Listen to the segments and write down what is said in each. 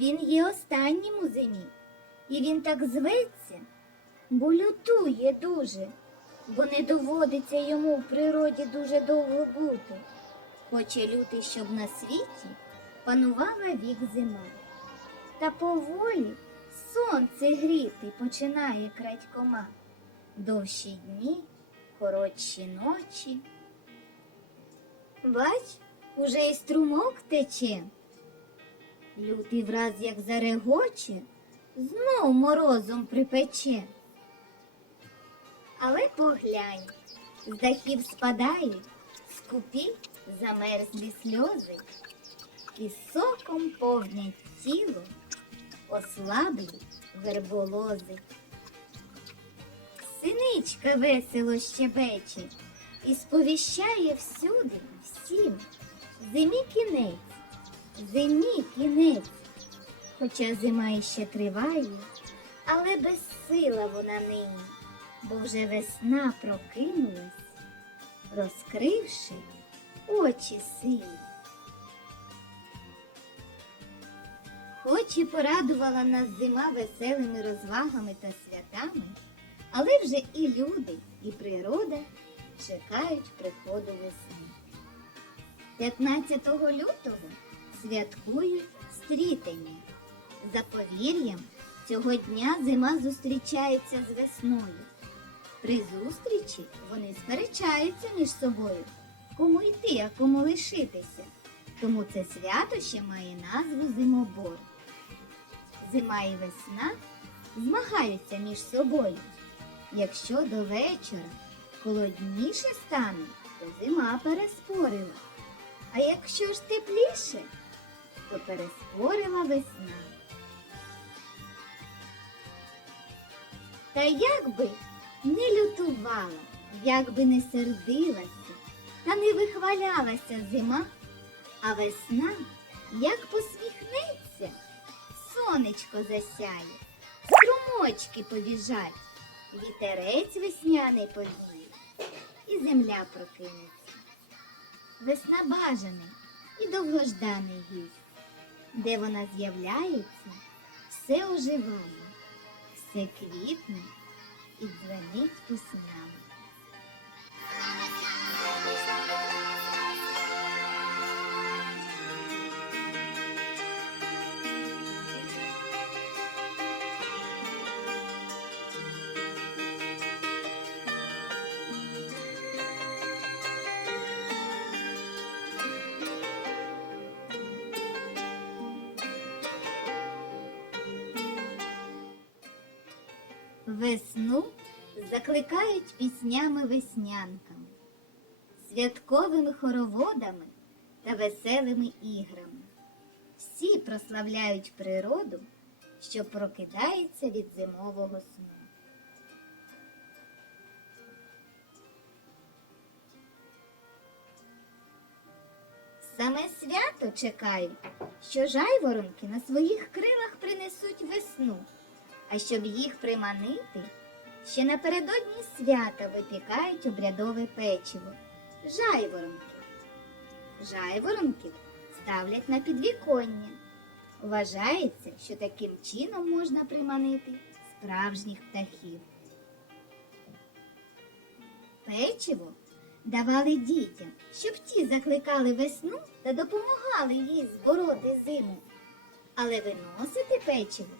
Він є останнім у зимі. І він так зветься, бо лютує дуже, бо не доводиться йому в природі дуже довго бути. Хоче лютий, щоб на світі панувала вік зима. Та поволі сонце гріти починає крадькома. Довші дні, коротші ночі. Бач, уже й струмок тече. Лютий враз як зарегоче, знов морозом припече. Але поглянь, з дахів спадають скупі замерзлі сльози, і соком повнять тіло, ослаблі верболози. Синичка весело щебече і сповіщає всюди, всім. Зимі кінець, зимі кінець. Хоча зима іще триває, але безсила вона нині, бо вже весна прокинулась, розкривши очі сині. Хоч і порадувала нас зима веселими розвагами та святами, але вже і люди, і природа чекають приходу весни. 15 лютого святкують стрітення. За повір'ям, цього дня зима зустрічається з весною. При зустрічі вони сперечаються між собою, кому йти, а кому лишитися. Тому це свято ще має назву зимобор. Зима і весна змагаються між собою. Якщо до вечора холодніше стане, то зима переспорила. А якщо ж тепліше, то переспорила весна. Та як би не лютувала, як би не сердилася, та не вихвалялася зима, а весна, як посміхнеться, сонечко засяє, струмочки побіжать, вітерець весняний повіє, і земля прокинеться. Весна бажаний і довгожданий гість. Де вона з'являється, все оживає, все квітне і дзвонить піснями. Весну закликають піснями веснянками, святковими хороводами та веселими іграми. Всі прославляють природу, що прокидається від зимового сну. Саме свято чекають, що жайворонки на своїх крилах принесуть весну. А щоб їх приманити, ще напередодні свята випікають обрядове печиво жайворонки. Жайворонків ставлять на підвіконня. Вважається, що таким чином можна приманити справжніх птахів. Печиво давали дітям, щоб ті закликали весну та допомагали їй збороти зиму. Але виносити печиво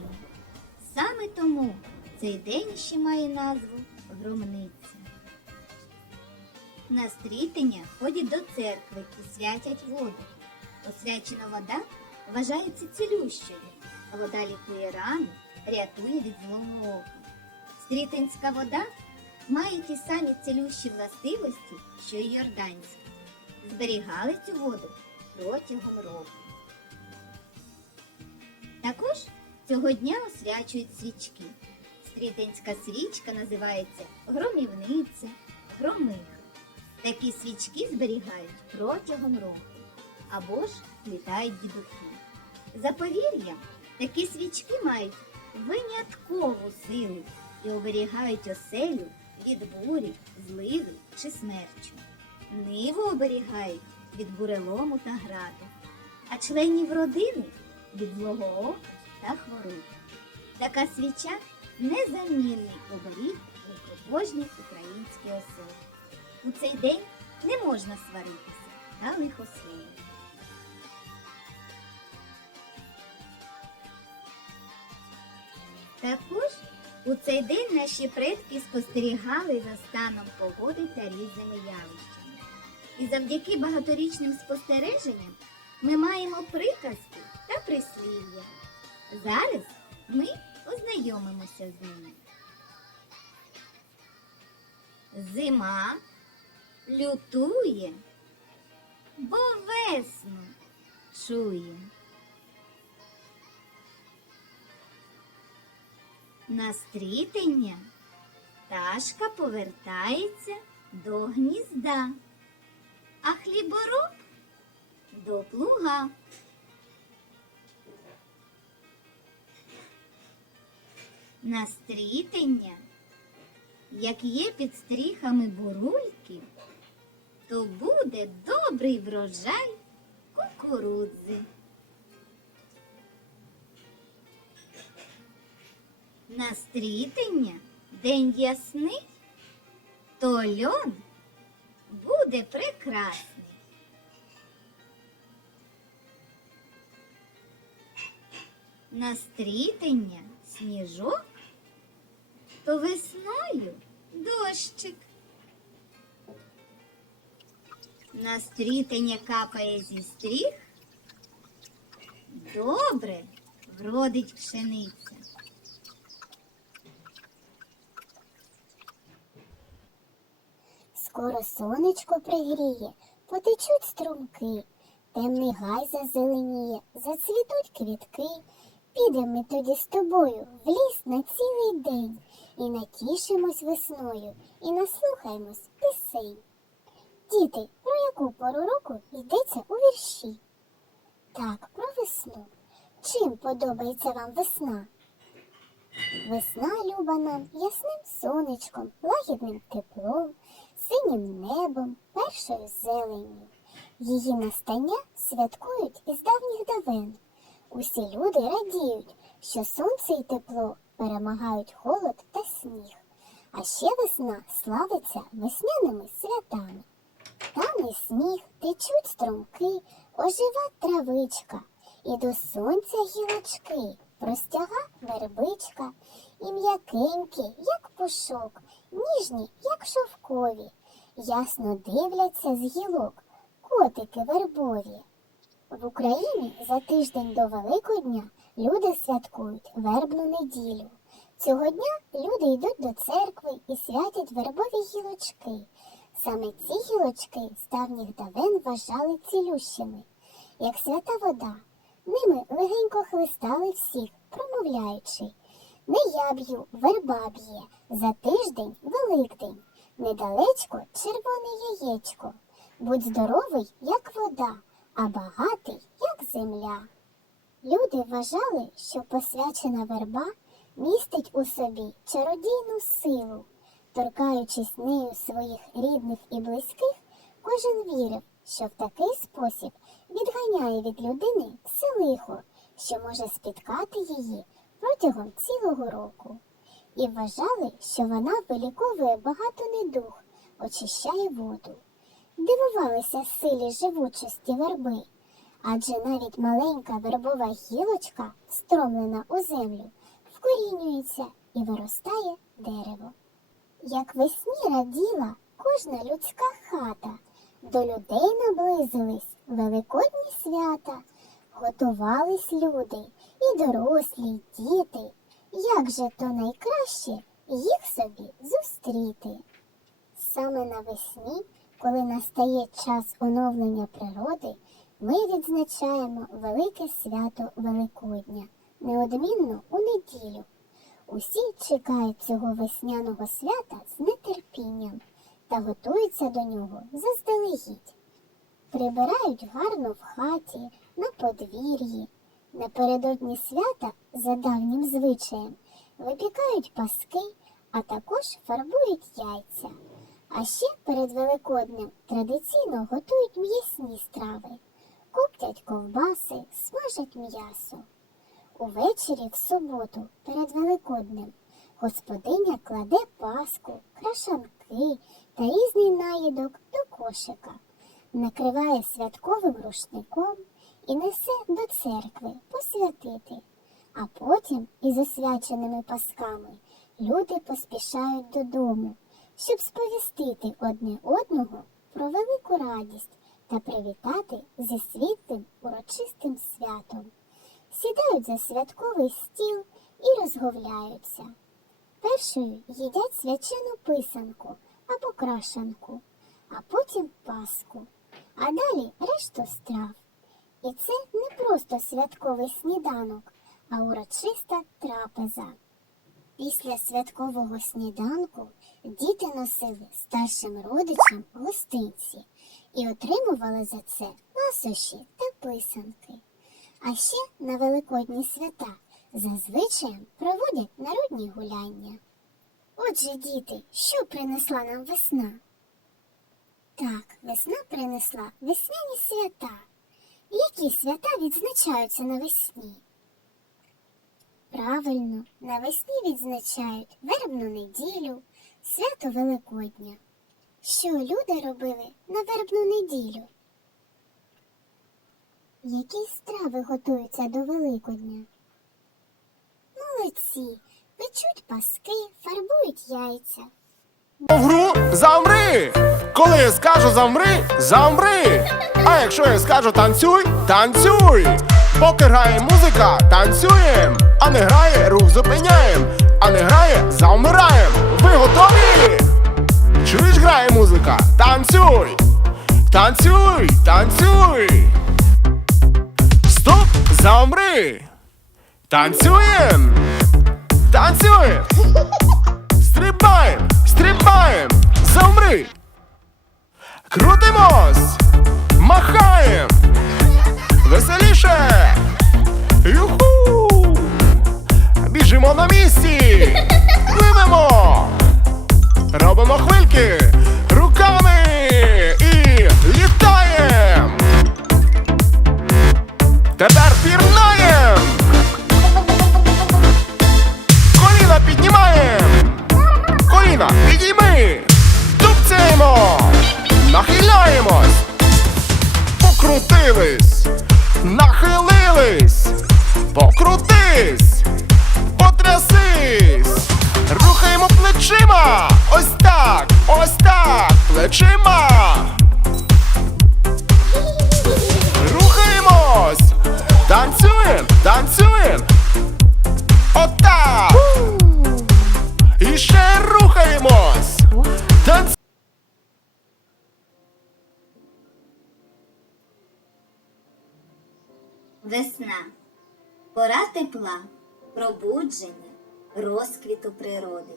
Саме тому цей день ще має назву Громниця. На стрітення ходять до церкви і святять воду. Освячена вода вважається цілющою, а вода лікує рани, рятує від злого ока. Стрітинська вода має ті самі цілющі властивості, що й йорданська. Зберігали цю воду протягом року. Також цього дня освячують свічки. Стрітинська свічка називається громівниця, громиха. Такі свічки зберігають протягом року або ж літають дідухи. За повір'ям, такі свічки мають виняткову силу і оберігають оселю від бурі, зливи чи смерчу. Ниву оберігають від бурелому та граду, а членів родини від злого ока та хвороб. Така свіча незамінний оберіг у побожній українській оселі. У цей день не можна сваритися та лихословити. Також у цей день наші предки спостерігали за станом погоди та різними явищами. І завдяки багаторічним спостереженням ми маємо приказки та прислів'я. Зараз ми ознайомимося з ними. Зима лютує, бо весну чує. На стрітення пташка повертається до гнізда, а хлібороб до плуга. На стрітення, як є під стріхами бурульки, то буде добрий врожай кукурудзи. На стрітення день ясний, то льон буде прекрасний. На стрітення сніжок, то весною дощик. На стрітення капає зі стріх, добре вродить пшениця. Скоро сонечко пригріє, потечуть струмки, темний гай зазеленіє, зацвітуть квітки. Підемо ми тоді з тобою в ліс на цілий день і натішимось весною, і наслухаємось пісень. Діти, про яку пору року йдеться у вірші? Так, про весну. Чим подобається вам весна? Весна люба нам ясним сонечком, лагідним теплом, синім небом, першою зеленню. Її настання святкують із давніх давен. Усі люди радіють, що сонце і тепло перемагають холод та сніг. А ще весна славиться весняними святами. Тане сніг, течуть струмки, ожива травичка, і до сонця гілочки простяга вербичка, і м'якенькі, як пушок, ніжні, як шовкові, ясно дивляться з гілок котики вербові. В Україні за тиждень до Великодня люди святкують вербну неділю. Цього дня люди йдуть до церкви і святять вербові гілочки. Саме ці гілочки з давніх давен вважали цілющими, як свята вода. Ними легенько хлистали всіх, промовляючи Не я б'ю, верба б'є, за тиждень Великдень, недалечко червоне яєчко. Будь здоровий, як вода, а багатий, як земля. Люди вважали, що посвячена верба містить у собі чародійну силу. Торкаючись нею своїх рідних і близьких, кожен вірив, що в такий спосіб відганяє від людини все лихо, що може спіткати її протягом цілого року. І вважали, що вона виліковує багато недуг, очищає воду. дивувалися силі живучості верби, адже навіть маленька вербова гілочка, встромлена у землю, вкорінюється і виростає дерево. Як весні раділа кожна людська хата, до людей наблизились великодні свята, готувались люди, і дорослі, й діти. Як же то найкраще їх собі зустріти? Саме навесні, коли настає час оновлення природи, ми відзначаємо велике свято Великодня, неодмінно у неділю. Усі чекають цього весняного свята з нетерпінням та готуються до нього заздалегідь. Прибирають гарно в хаті, на подвір'ї. Напередодні свята, за давнім звичаєм, випікають паски, а також фарбують яйця. А ще перед Великоднем традиційно готують м'ясні страви, коптять ковбаси, смажать м'ясо. Увечері в суботу перед Великоднем господиня кладе паску, крашанки та різний наїдок до кошика, накриває святковим рушником і несе до церкви посвятити. А потім із освяченими пасками люди поспішають додому, щоб сповістити одне одного про велику радість та привітати зі світлим урочистим святом. Сідають за святковий стіл і розговляються. Першою їдять свячену писанку або крашанку, а потім паску, а далі решту страв. І це не просто святковий сніданок, а урочиста трапеза. Після святкового сніданку діти носили старшим родичам гостинці і отримували за це ласощі та писанки. А ще на великодні свята зазвичай проводять народні гуляння. Отже, діти, що принесла нам весна? Так, весна принесла весняні свята. Які свята відзначаються навесні? Правильно, навесні відзначають вербну неділю, свято Великодня. Що люди робили на вербну неділю? Які страви готуються до Великодня? Молодці, печуть паски, фарбують яйця. В гру замри! Коли я скажу замри, замри! А якщо я скажу танцюй, танцюй! Поки грає музика, танцюєм! А не грає, рух зупиняєм! А не грає, завмираєм! Ви готові? Чуєш, грає музика? Танцюй! Танцюй! Танцюй! Стоп! Замри! Танцюєм! Танцюєм! Стрибаєм! Стрибаєм! Замри! Крутимось! Махаєм! Веселіше! Юху! Біжимо на місці! Пливемо! Робимо хвильки руками і літаєм! Тепер пірнаєм! Коліна піднімаєм! Коліна підійми! Тупцяємо! Нахиляємось! Покрутились! Нахилились! Покрутись! Потрясись! Рухаємо плечима! Ось так! Плечима! Рухаємось! Танцюєм! Танцюєм! Отак! І ще рухаємось! Танцюємо! Весна пора тепла, пробудження, розквіту природи.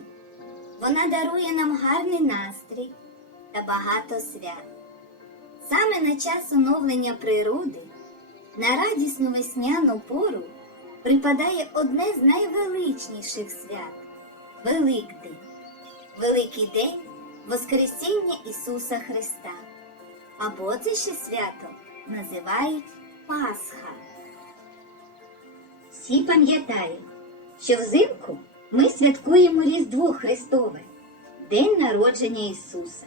Вона дарує нам гарний настрій та багато свят. Саме на час оновлення природи, на радісну весняну пору припадає одне з найвеличніших свят Великдень. Великий день Воскресіння Ісуса Христа. Або це ще свято називають Пасха. Всі пам'ятають, що взимку ми святкуємо Різдво Христове, День народження Ісуса,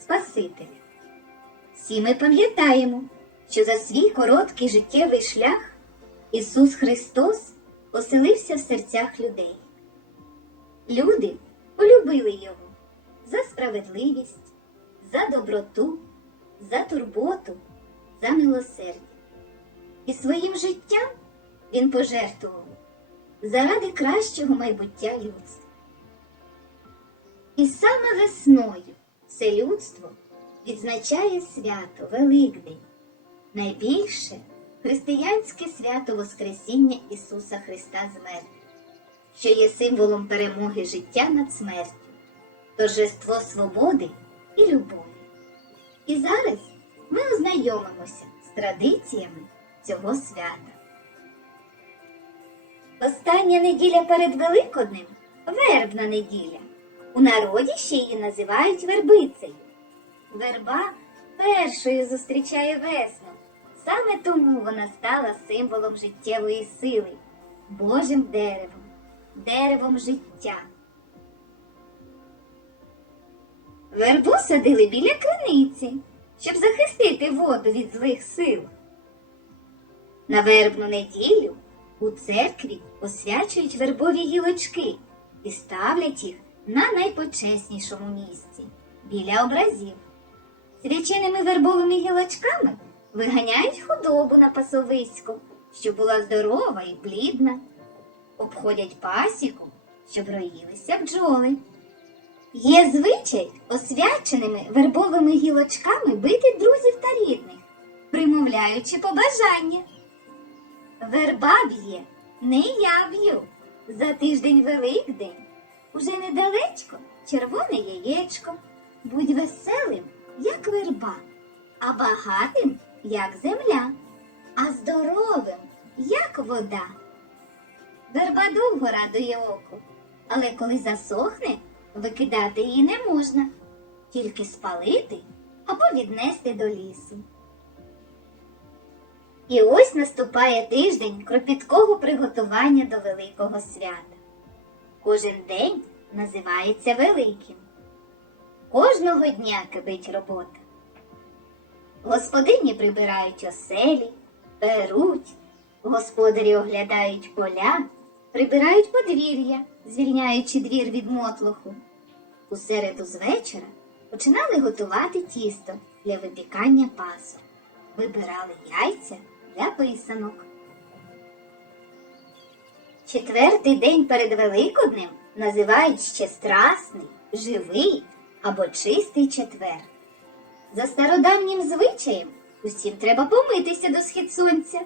Спасителя. Всі ми пам'ятаємо, що за свій короткий життєвий шлях Ісус Христос оселився в серцях людей. Люди полюбили Його за справедливість, за доброту, за турботу, за милосердя. І своїм життям Він пожертвував заради кращого майбуття людства. І саме весною це людство відзначає свято Великдень, найбільше християнське свято Воскресіння Ісуса Христа з мертвих, що є символом перемоги життя над смертю, торжество свободи і любові. І зараз ми ознайомимося з традиціями цього свята. Остання неділя перед Великоднем вербна неділя. У народі ще її називають вербицею. Верба першою зустрічає весну. Саме тому вона стала символом життєвої сили, Божим деревом, деревом життя. Вербу садили біля криниці, щоб захистити воду від злих сил. На вербну неділю у церкві освячують вербові гілочки і ставлять їх на найпочеснішому місці біля образів. Свяченими вербовими гілочками виганяють худобу на пасовисько, що була здорова і блідна, обходять пасіку, щоб роїлися бджоли. Є звичай освяченими вербовими гілочками бити друзів та рідних, примовляючи побажання. Верба б'є, не я б'ю. За тиждень Великдень уже недалечко червоне яєчко. Будь веселим, як верба, а багатим, як земля, а здоровим, як вода. Верба довго радує оку, але коли засохне, викидати її не можна, тільки спалити або віднести до лісу. І ось наступає тиждень кропіткого приготування до великого свята. Кожен день називається великим. Кожного дня кипить робота. Господині прибирають оселі, перуть, господарі оглядають поля, прибирають подвір'я, звільняючи двір від мотлоху. У середу з вечора починали готувати тісто для випікання пасок. Вибирали яйця для писанок. Четвертий день перед Великоднем називають ще страсний, живий або чистий четвер. За стародавнім звичаєм усім треба помитися до схід сонця.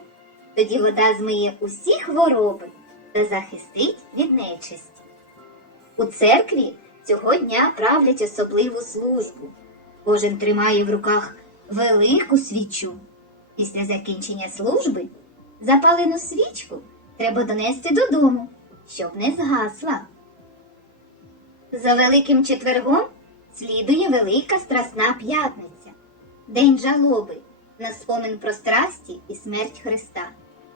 Тоді вода змиє усі хвороби та захистить від нечисті. У церкві цього дня правлять особливу службу. Кожен тримає в руках велику свічу. Після закінчення служби запалену свічку треба донести додому, щоб не згасла. За Великим четвергом слідує Велика Страсна П'ятниця, День жалоби на спомин про страсті і смерть Христа.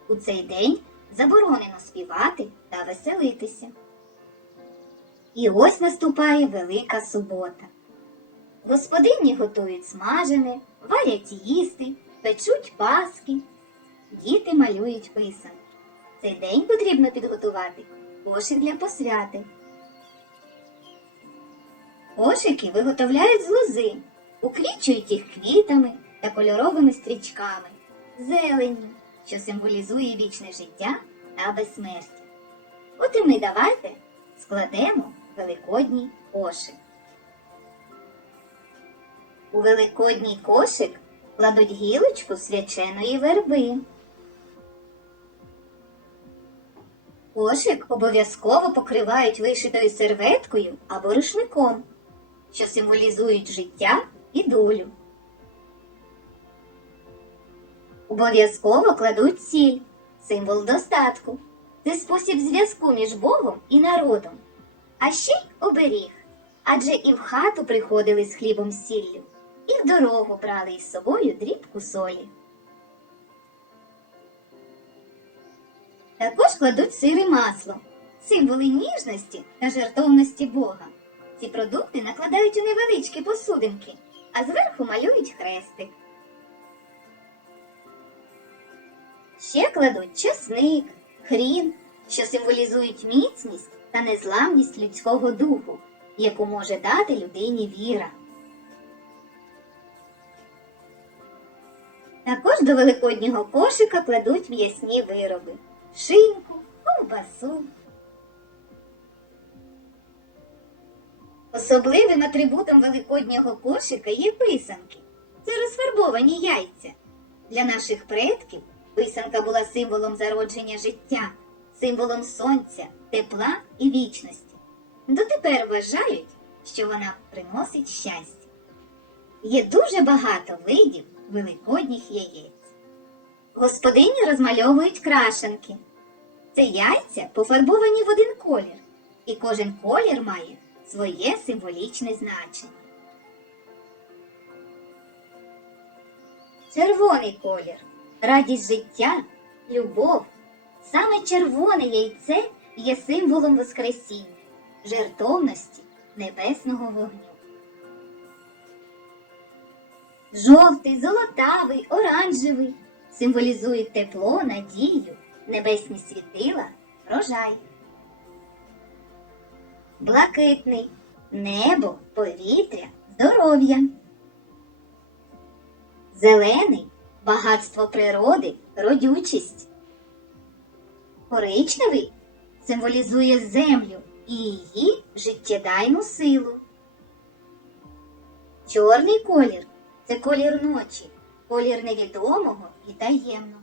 У цей день заборонено співати та веселитися. І ось наступає Велика субота. Господині готують смажене, варять їсти, печуть паски, діти малюють писанки. Цей день потрібно підготувати кошик для посвяти. Кошики виготовляють з лози, уквічують їх квітами та кольоровими стрічками, зеленню, що символізує вічне життя та безсмертя. От і ми давайте складемо великодній кошик. У великодній кошик кладуть гілочку свяченої верби. Кошик обов'язково покривають вишитою серветкою або рушником, що символізують життя і долю. Обов'язково кладуть сіль, символ достатку. Це спосіб зв'язку між Богом і народом. А ще й оберіг, адже і в хату приходили з хлібом сіллю, і в дорогу брали із собою дрібку солі. Також кладуть сир і масло, символи ніжності та жертовності Бога. Ці продукти накладають у невеличкі посудинки, а зверху малюють хрестик. Ще кладуть чесник, хрін, що символізують міцність та незламність людського духу, яку може дати людині віра. До великоднього кошика кладуть м'ясні вироби шинку, ковбасу. Особливим атрибутом великоднього кошика є писанки. Це розфарбовані яйця. Для наших предків писанка була символом зародження життя, символом сонця, тепла і вічності. Дотепер вважають, що вона приносить щастя. Є дуже багато видів великодніх яєць. Господині розмальовують крашенки. Це яйця пофарбовані в один колір, і кожен колір має своє символічне значення. Червоний колір радість життя, любов. Саме червоне яйце є символом Воскресіння, жертовності небесного вогню. Жовтий, золотавий, оранжевий символізують тепло, надію, небесні світила, врожай. Блакитний небо, повітря, здоров'я. Зелений багатство природи, родючість. Коричневий символізує землю і її життєдайну силу. Чорний колір це колір ночі, колір невідомого і таємного.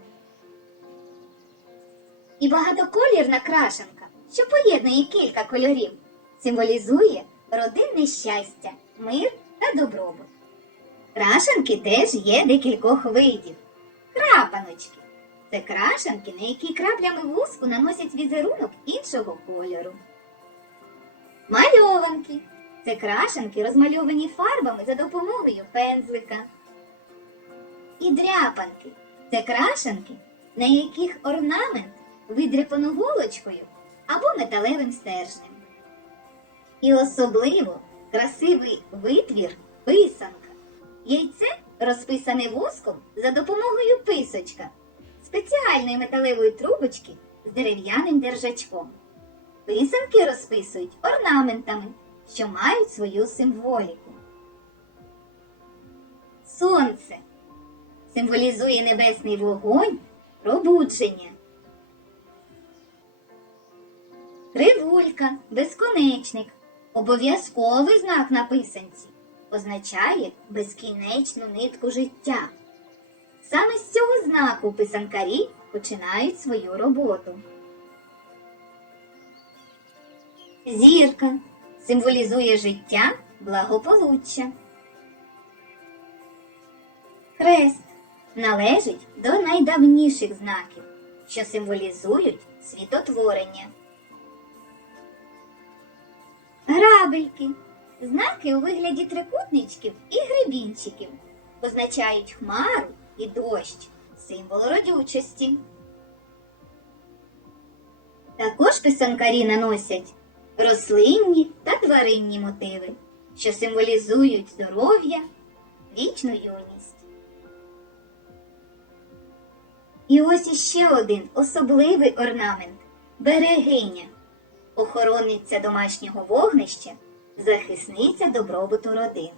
І багатоколірна крашенка, що поєднує кілька кольорів, символізує родинне щастя, мир та добробут. Крашенки теж є декількох видів. Крапаночки це крашенки, на які краплями вуску наносять візерунок іншого кольору. Мальованки це крашенки, розмальовані фарбами за допомогою пензлика. І дряпанки це крашенки, на яких орнамент видряпано голочкою або металевим стержнем. І особливо красивий витвір писанка. Яйце розписане воском за допомогою писочка, спеціальної металевої трубочки з дерев'яним держачком. Писанки розписують орнаментами, що мають свою символіку. Сонце символізує небесний вогонь, пробудження. Кривулька, безконечник, обов'язковий знак на писанці, означає безкінечну нитку життя. Саме з цього знаку писанкарі починають свою роботу. Зірка символізує життя, благополуччя. Хрест належить до найдавніших знаків, що символізують світотворення. Грабельки знаки у вигляді трикутничків і гребінчиків позначають хмару і дощ, символ родючості. Також писанкарі наносять рослинні та тваринні мотиви, що символізують здоров'я, вічну юність. І ось іще один особливий орнамент берегиня, охоронниця домашнього вогнища, захисниця добробуту родини.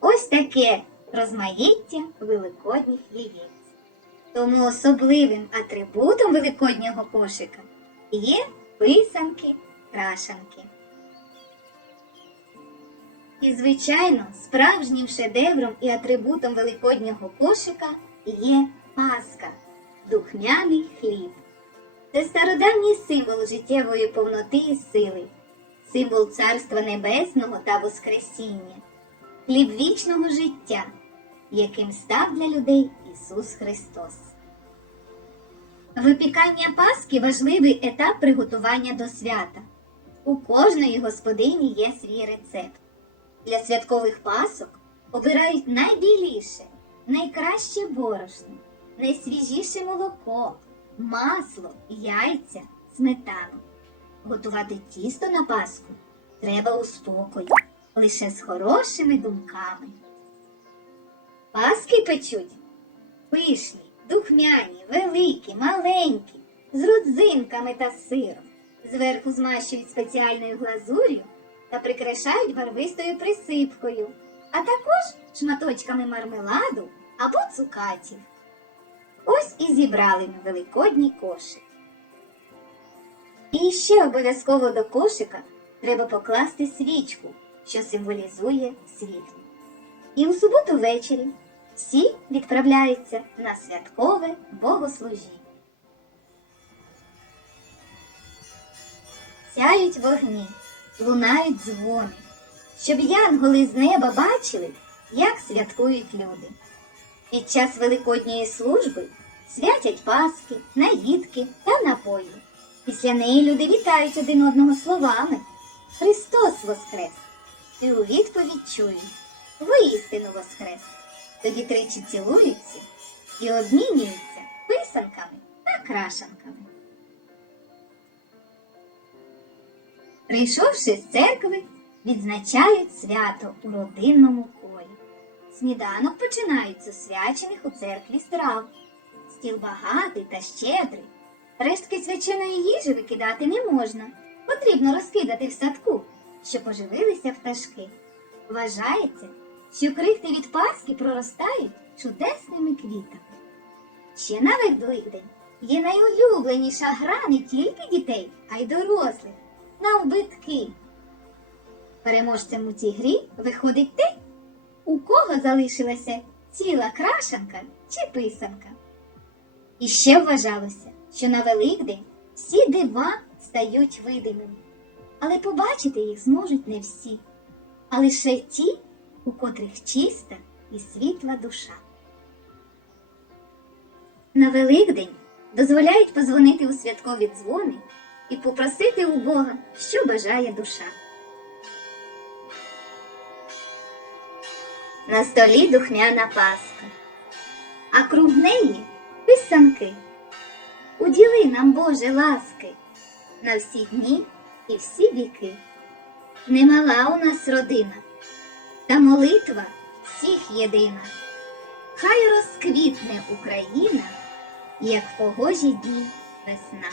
Ось таке розмаїття великодніх яєць. Тому особливим атрибутом великоднього кошика є писанки, крашанки. І, звичайно, справжнім шедевром і атрибутом великоднього кошика є паска, духмяний хліб. Це стародавній символ життєвої повноти і сили, символ Царства Небесного та Воскресіння, хліб вічного життя, яким став для людей Ісус Христос. Випікання Пасхи важливий етап приготування до свята. У кожної господині є свій рецепт. Для святкових пасок обирають найбіліше, найкраще борошно, найсвіжіше молоко, масло, яйця, сметану. Готувати тісто на Пасху треба у спокої, лише з хорошими думками. Паски печуть пишні, Духмяні, великі, маленькі, з родзинками та сиром. Зверху змащують спеціальною глазур'ю та прикрашають барвистою присипкою, а також шматочками мармеладу або цукатів. Ось і зібрали ми великодній кошик. І ще обов'язково до кошика треба покласти свічку, що символізує світло. І у суботу ввечері всі відправляються на святкове богослужіння. Сяють вогні, лунають дзвони, щоб янголи з неба бачили, як святкують люди. Під час великодньої служби святять паски, наїдки та напої. Після неї люди вітають один одного словами Христос Воскрес! І у відповідь чують Воістину Воскрес! Тоді тричі цілуються і обмінюються писанками та крашанками. Прийшовши з церкви, відзначають свято у родинному. Сніданок починають з у церкві страв. Стіл багатий та щедрий. Рештки свяченої їжі викидати не можна. Потрібно розкидати в садку, щоб поживилися пташки. Вважається, що крихти від паски проростають чудесними квітами. Ще на Великдень є найулюбленіша гра не тільки дітей, а й дорослих на вбитки. Переможцем у цій грі виходить те, у кого залишилася ціла крашанка чи писанка. І ще вважалося, що на Великдень всі дива стають видимими, але побачити їх зможуть не всі, а лише ті, у котрих чиста і світла душа. На Великдень дозволяють позвонити у святкові дзвони і попросити у Бога, що бажає душа. На столі духмяна паска, а круг неї писанки. Уділи нам, Боже, ласки на всі дні і всі віки. Немала у нас родина, та молитва всіх єдина. Хай розквітне Україна, як в погожі дні весна.